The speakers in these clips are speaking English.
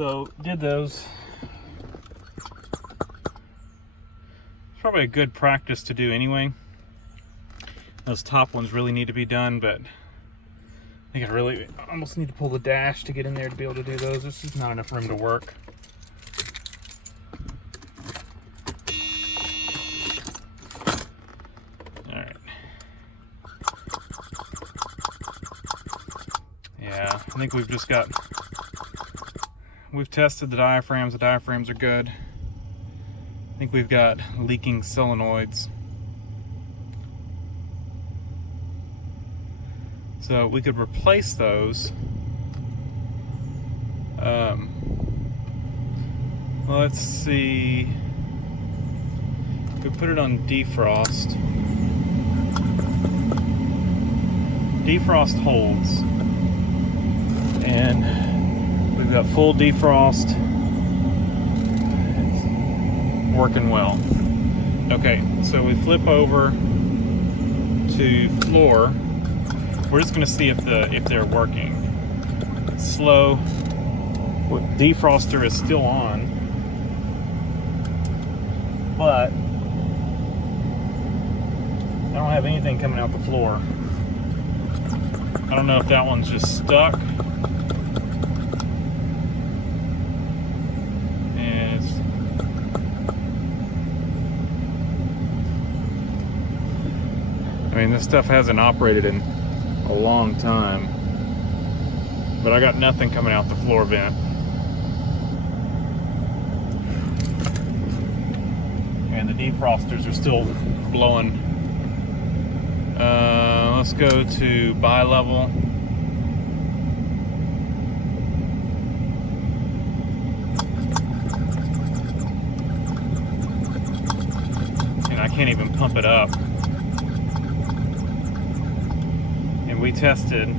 So did those. It's probably a good practice to do anyway. Those top ones really need to be done, but I think I almost need to pull the dash to get in there to be able to do those. This is not enough room to work. Alright. Yeah, I think we've tested the diaphragms. The diaphragms are good. I think we've got leaking solenoids. So we could replace those. Let's see. We put it on defrost. Defrost holds. And we've got full defrost. It's working well. Okay, so we flip over to floor. We're just going to see if they're working. Slow. Defroster is still on, but I don't have anything coming out the floor. I don't know if that one's just stuck. And I mean, this stuff hasn't operated in a long time, but I got nothing coming out the floor vent. And the defrosters are still blowing. Let's go to bi-level. And I can't even pump it up. And we tested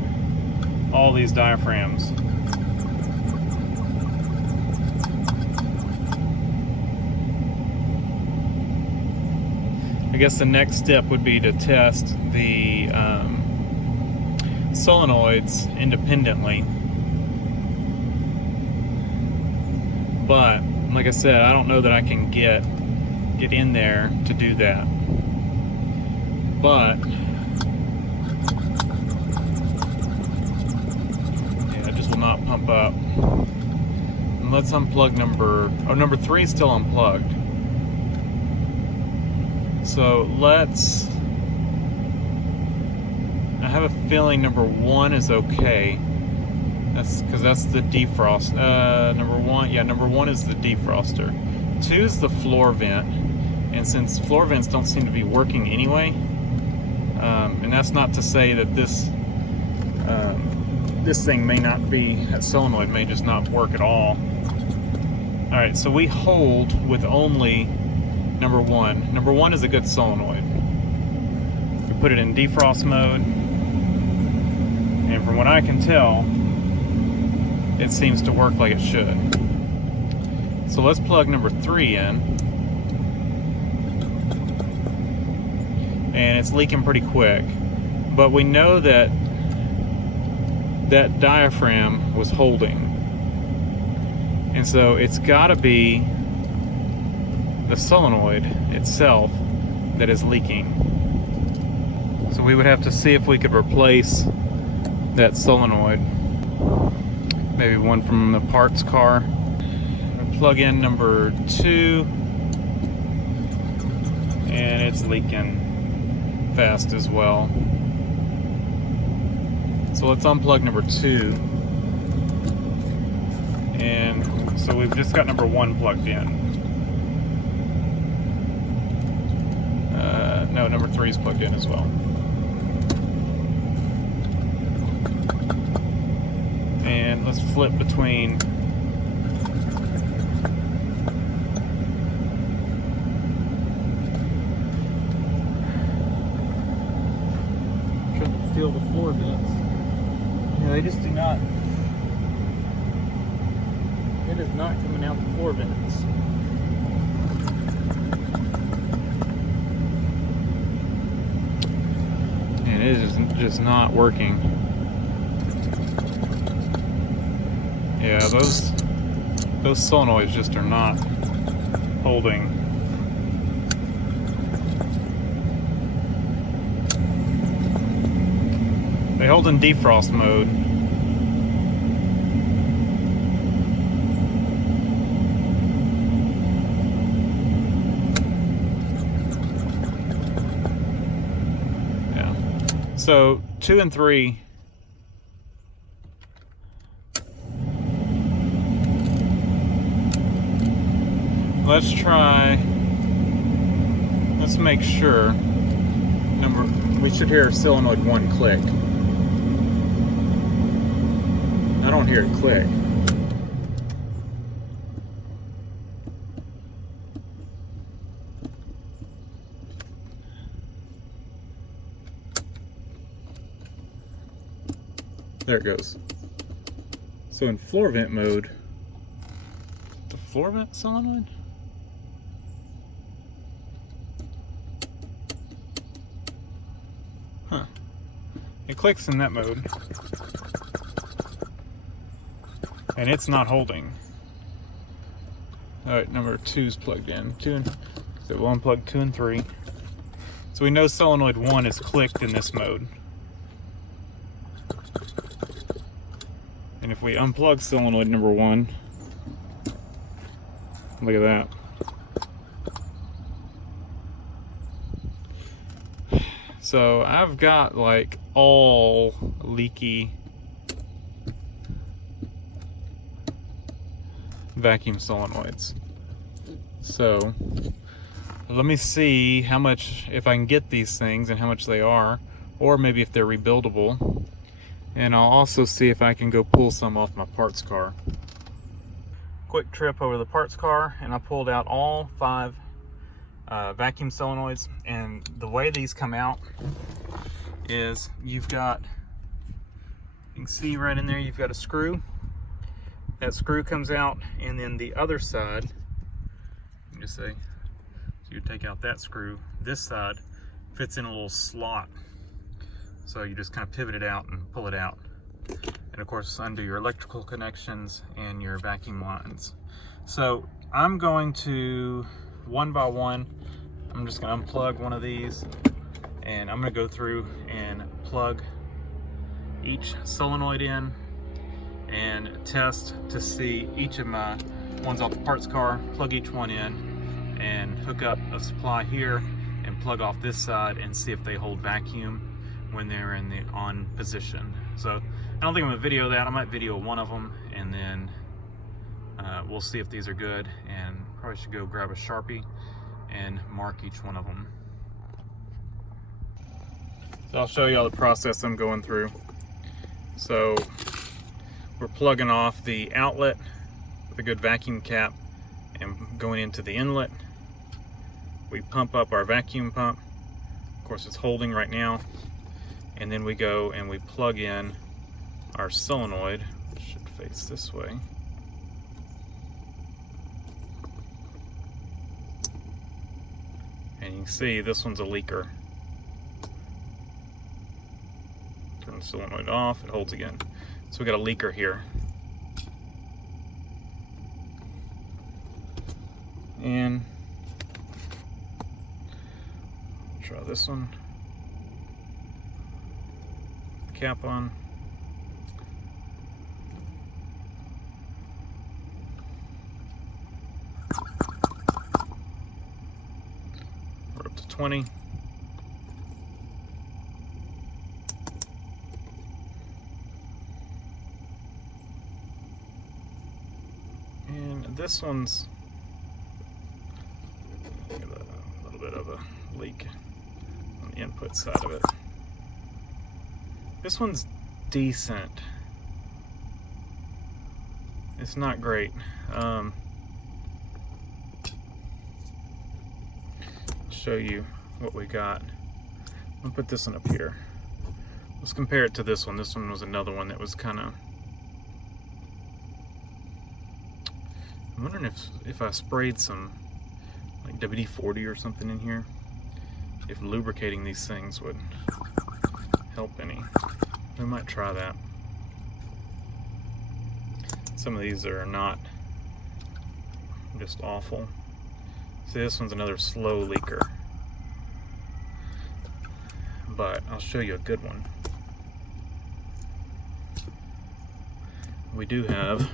all these diaphragms. I guess the next step would be to test the solenoids independently. But like I said, I don't know that I can get in there to do that. But yeah, it just will not pump up. And let's unplug number 3 is still unplugged. So I have a feeling number 1 is okay. That's because that's the defrost. Number 1 is the defroster. 2 is the floor vent. And since floor vents don't seem to be working anyway, and that's not to say that this thing may not be, that solenoid may just not work at all. Alright, so we hold with only number 1. Number 1 is a good solenoid. We put it in defrost mode, and from what I can tell, it seems to work like it should. So let's plug number 3 in, and it's leaking pretty quick, but we know that that diaphragm was holding, and so it's got to be the solenoid itself that is leaking. So we would have to see if we could replace that solenoid. Maybe one from the parts car. We'll plug in number 2, and it's leaking fast as well. So let's unplug number 2. And so we've just got number 1 plugged in. No, number 3 is plugged in as well. And let's flip between trying to feel the floor vents. Yeah, they just do not. It is not coming out the floor vents. And it is just not working. Yeah, those Those solenoids just are not holding. They hold in defrost mode. Yeah. So 2 and 3. Let's try. Let's make sure. We should hear solenoid 1 click. I don't hear it click. There it goes. So in floor vent mode, the floor vent solenoid? Huh. It clicks in that mode. And it's not holding. Alright, number 2's plugged in. So we'll unplug 2 and 3. So we know solenoid 1 is clicked in this mode. And if we unplug solenoid number 1, look at that. So I've got like all leaky vacuum solenoids. So let me see how much, if I can get these things and how much they are, or maybe if they're rebuildable. And I'll also see if I can go pull some off my parts car. Quick trip over the parts car, and I pulled out all 5 vacuum solenoids. And the way these come out is you've got, you can see right in there, you've got a screw. That screw comes out, and then the other side, let me just say, so you take out that screw, this side fits in a little slot. So you just kind of pivot it out and pull it out. And of course, undo your electrical connections and your vacuum lines. So I'm going to, one by one, I'm just gonna unplug one of these, and I'm gonna go through and plug each solenoid in and test to see each of my ones off the parts car, plug each one in and hook up a supply here and plug off this side and see if they hold vacuum when they're in the on position. So I don't think I'm gonna video that. I might video one of them, and then we'll see if these are good, and probably should go grab a Sharpie and mark each one of them. So I'll show you all the process I'm going through. So we're plugging off the outlet with a good vacuum cap and going into the inlet. We pump up our vacuum pump. Of course, it's holding right now. And then we go and we plug in our solenoid, which should face this way. And you can see this one's a leaker. Turn the solenoid off, it holds again. So we got a leaker here. And try this one. Cap on. We're up to 20. And this one's got a little bit of a leak on the input side of it. This one's decent. It's not great. I'll show you what we got. I'll put this one up here. Let's compare it to this one. This one was another one that was kind of... I'm wondering if I sprayed some like WD-40 or something in here, if lubricating these things would help any. We might try that. Some of these are not just awful. See, this one's another slow leaker. But I'll show you a good one. We do have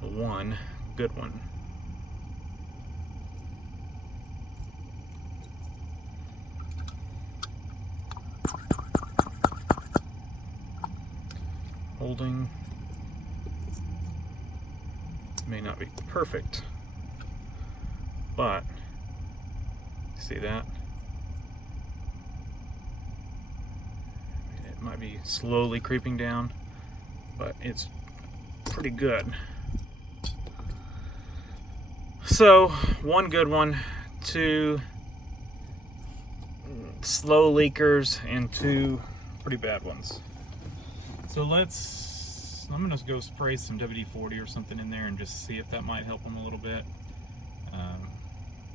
one good one. Holding may not be perfect, but see that? It might be slowly creeping down, but it's pretty good. So, one good one, two slow leakers, and two pretty bad ones. So I'm gonna go spray some WD-40 or something in there and just see if that might help them a little bit.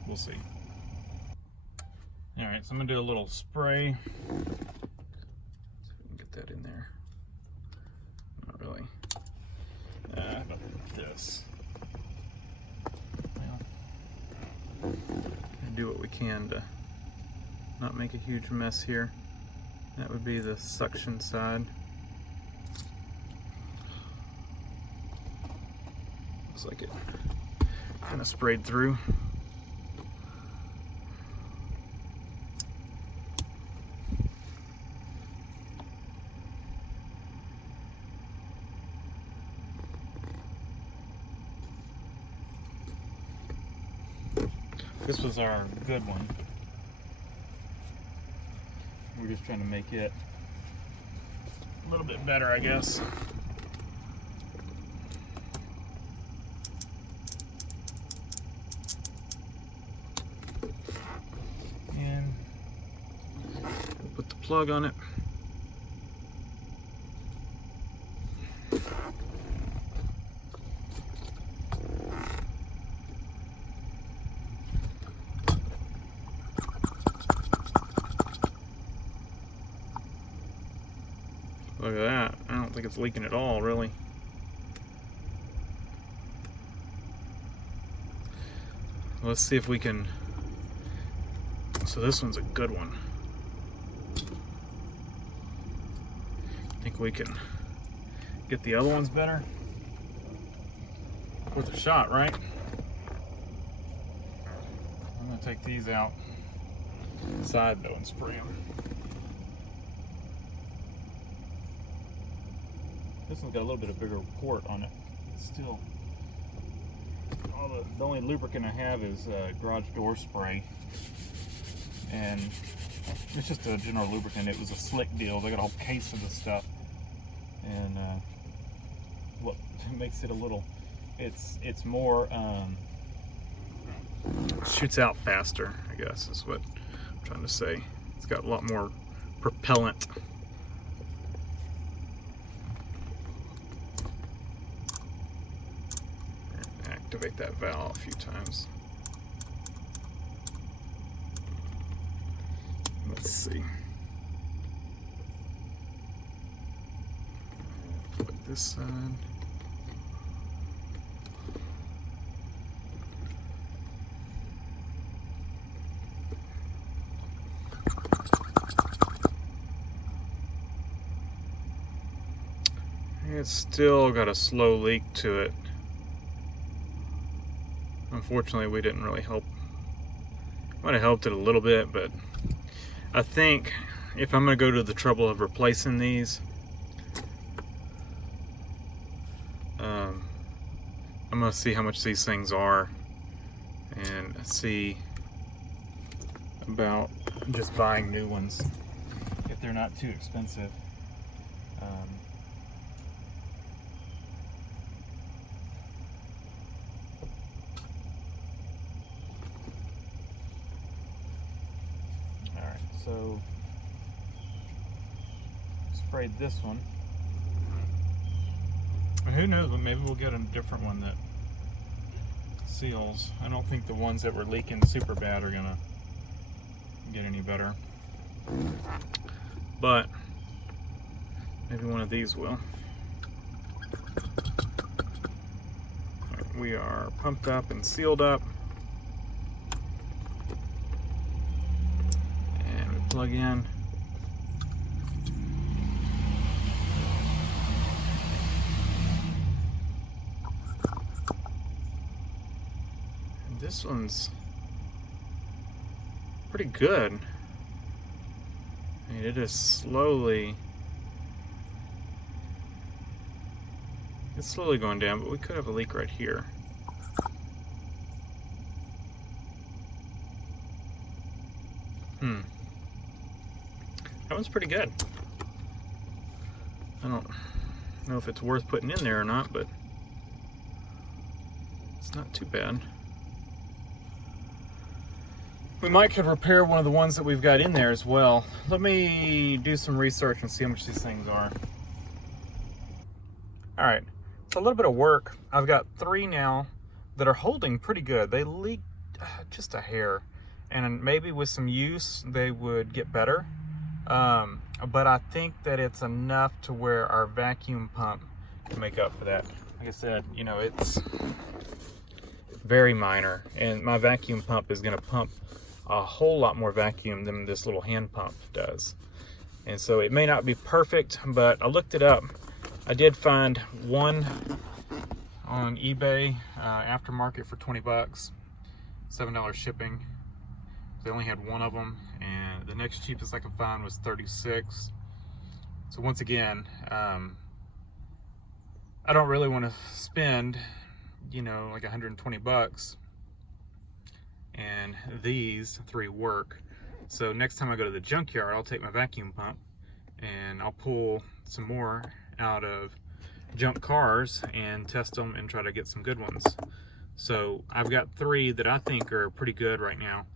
We'll see. All right, so I'm gonna do a little spray. See if we can get that in there. Not really. How about this? Well, do what we can to not make a huge mess here. That would be the suction side. Looks like it kind of sprayed through. This was our good one. We're just trying to make it a little bit better, I guess. And we'll put the plug on it. Look at that. I don't think it's leaking at all, really. Let's see if we can... So this one's a good one. Think we can get the other ones better? Worth a shot, right? I'm gonna take these out inside though and spray them. This one's got a little bit of bigger port on it. It's still, the only lubricant I have is garage door spray, and it's just a general lubricant. It was a slick deal. They got a whole case of this stuff, and what makes it a little, it's more shoots out faster, I guess is what I'm trying to say. It's got a lot more propellant. Activate that valve a few times. Let's see. Put this side. It's still got a slow leak to it. Unfortunately, we didn't really help. Might have helped it a little bit, but I think if I'm going to go to the trouble of replacing these, I'm going to see how much these things are and see about just buying new ones if they're not too expensive. So, sprayed this one. And who knows, but maybe we'll get a different one that seals. I don't think the ones that were leaking super bad are gonna get any better. But maybe one of these will. Right, we are pumped up and sealed up. And we plug in. And this one's pretty good. I mean, it is slowly, it's slowly going down, but we could have a leak right here. That one's pretty good. I don't know if it's worth putting in there or not, but it's not too bad. We might could repair one of the ones that we've got in there as well. Let me do some research and see how much these things are. All right, it's a little bit of work. I've got 3 now that are holding pretty good. They leaked just a hair, and maybe with some use they would get better. But I think that it's enough to where our vacuum pump can make up for that. Like I said, you know, it's very minor, and my vacuum pump is going to pump a whole lot more vacuum than this little hand pump does. And so it may not be perfect, but I looked it up. I did find one on eBay, aftermarket, for 20 bucks, $7 shipping. They only had one of them, and the next cheapest I could find was 36. So once again, I don't really want to spend, you know, like 120 bucks, and these 3 work. So next time I go to the junkyard, I'll take my vacuum pump and I'll pull some more out of junk cars and test them and try to get some good ones. So I've got 3 that I think are pretty good right now.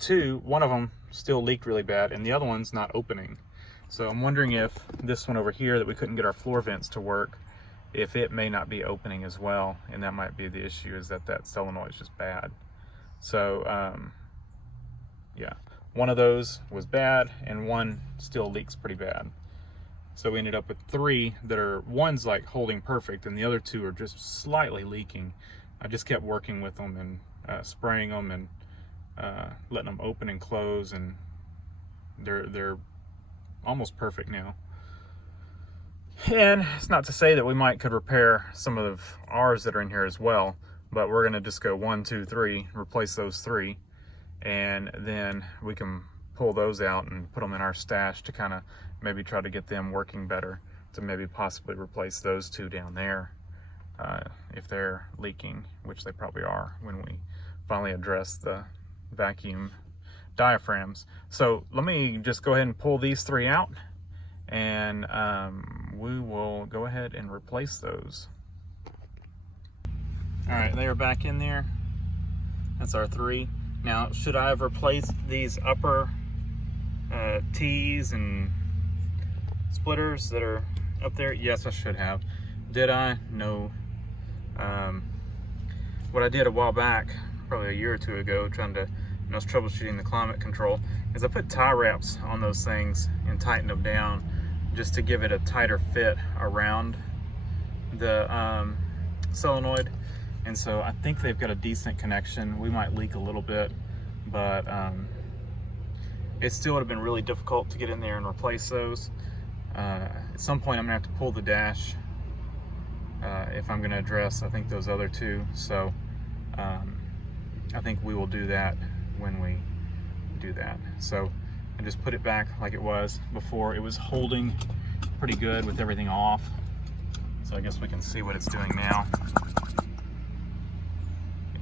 2, one of them still leaked really bad, and the other one's not opening. So I'm wondering if this one over here that we couldn't get our floor vents to work, if it may not be opening as well, and that might be the issue, is that solenoid is just bad. So yeah, one of those was bad and one still leaks pretty bad. So we ended up with 3 that are, one's like holding perfect and the other 2 are just slightly leaking. I just kept working with them and spraying them and letting them open and close, and they're almost perfect now. And it's not to say that we could repair some of ours that are in here as well, but we're gonna just go 1, 2, 3, replace those 3, and then we can pull those out and put them in our stash to kind of maybe try to get them working better, to maybe possibly replace those 2 down there if they're leaking, which they probably are when we finally address the vacuum diaphragms. So let me just go ahead and pull these 3 out, and we will go ahead and replace those. All right, they are back in there. That's our 3. Now, should I have replaced these upper T's and splitters that are up there? Yes, I should have. Did I? No. What I did a while back, probably a year or 2 ago, when I was troubleshooting the climate control, is I put tie wraps on those things and tightened them down just to give it a tighter fit around the solenoid. And so I think they've got a decent connection. We might leak a little bit, but it still would have been really difficult to get in there and replace those. At some point I'm gonna have to pull the dash if I'm gonna address, I think, those other 2. So I think we will do that when we do that. So I just put it back like it was before. It was holding pretty good with everything off. So I guess we can see what it's doing now.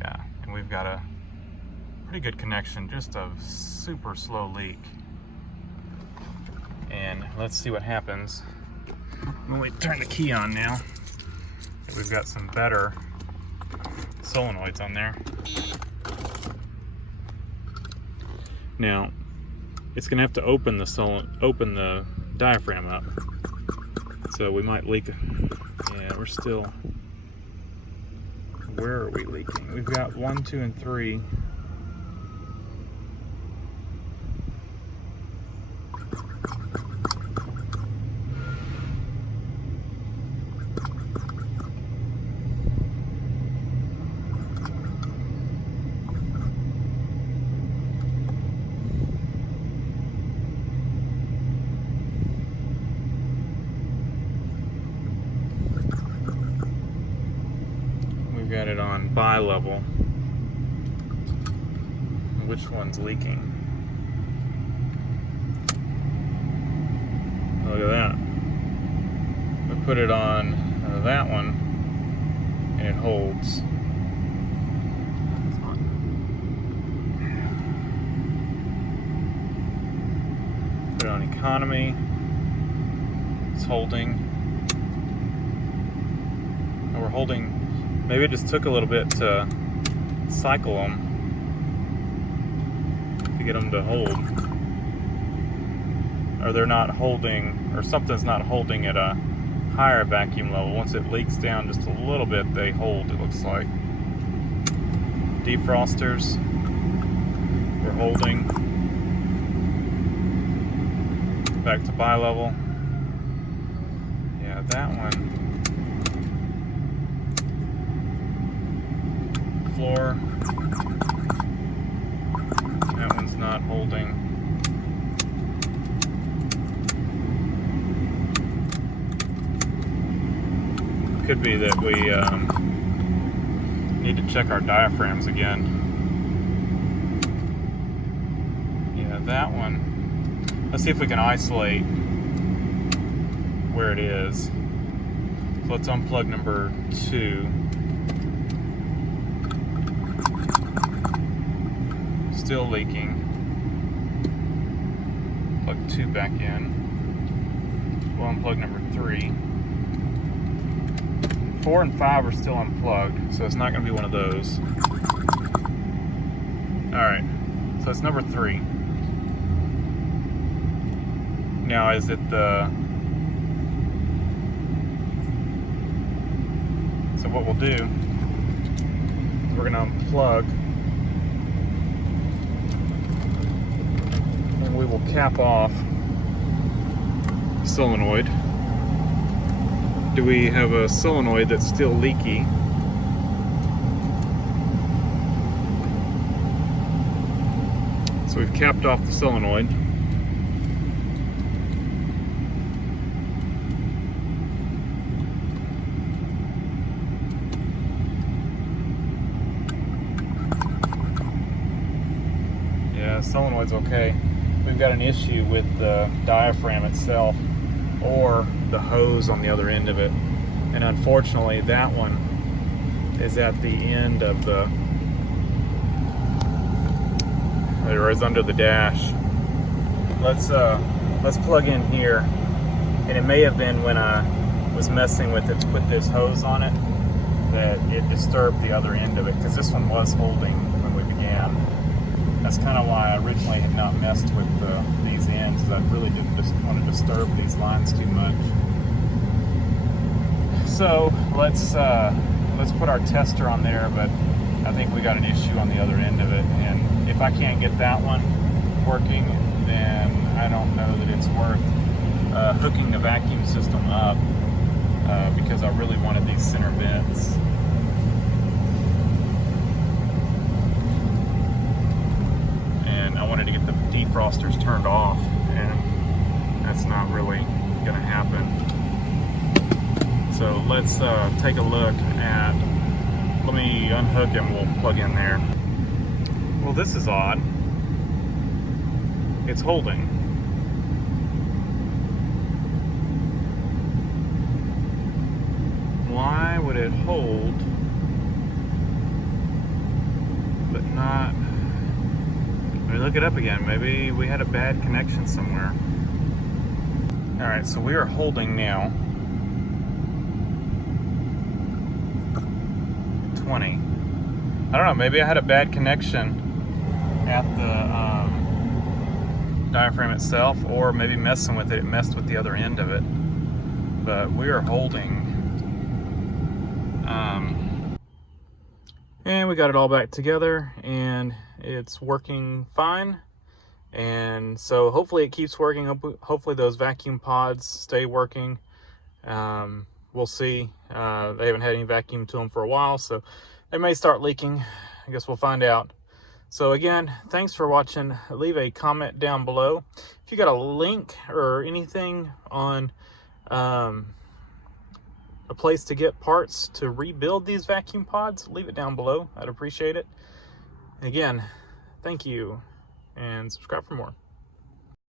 Yeah, and we've got a pretty good connection, just a super slow leak. And let's see what happens when we turn the key on now. We've got some better solenoids on there. Now, it's gonna have to open the diaphragm up. So we might leak. Yeah, we're still. Where are we leaking? We've got 1, 2, and 3. on bi-level. Which one's leaking? Look at that. We put it on that one, and it holds. Put it on economy. It's holding. And we're holding. Maybe it just took a little bit to cycle them to get them to hold. Or they're not holding, or something's not holding at a higher vacuum level. Once it leaks down just a little bit, they hold, it looks like. Defrosters, we're holding. Back to bi-level. Yeah, that one. Floor. That one's not holding. Could be that we need to check our diaphragms again. Yeah, that one. Let's see if we can isolate where it is. So let's unplug number 2. Still leaking. Plug 2 back in. We'll unplug number 3. 4 and 5 are still unplugged, so it's not going to be one of those. Alright, so it's number 3. Now, is it the... So what we'll do is we're going to unplug, and we will cap off the solenoid. Do we have a solenoid that's still leaky? So we've capped off the solenoid. Yeah, the solenoid's okay. We've got an issue with the diaphragm itself, or the hose on the other end of it, and unfortunately that one is at the end of the, or is under the dash. Let's plug in here, and it may have been when I was messing with it to put this hose on it that it disturbed the other end of it, because this one was holding when we began. That's kind of why I originally had not messed with these ends, because I really didn't just want to disturb these lines too much. So let's put our tester on there, but I think we got an issue on the other end of it, and if I can't get that one working, then I don't know that it's worth hooking the vacuum system up, because I really wanted these center vents. And I wanted to get the defrosters turned off, and that's not really going to happen. So let's take a look at, let me unhook and we'll plug in there. Well, this is odd. It's holding. Why would it hold but not? Let me look it up again. Maybe we had a bad connection somewhere. All right, so we are holding now. 20. I don't know, maybe I had a bad connection at the diaphragm itself, or maybe messing with it, it messed with the other end of it. But we are holding. And we got it all back together, and it's working fine. And so hopefully it keeps working. Hopefully those vacuum pods stay working. We'll see. They haven't had any vacuum to them for a while, so they may start leaking. I guess we'll find out. So again, thanks for watching. Leave a comment down below. If you got a link or anything on a a place to get parts to rebuild these vacuum pods, leave it down below. I'd appreciate it. Again, thank you, and subscribe for more.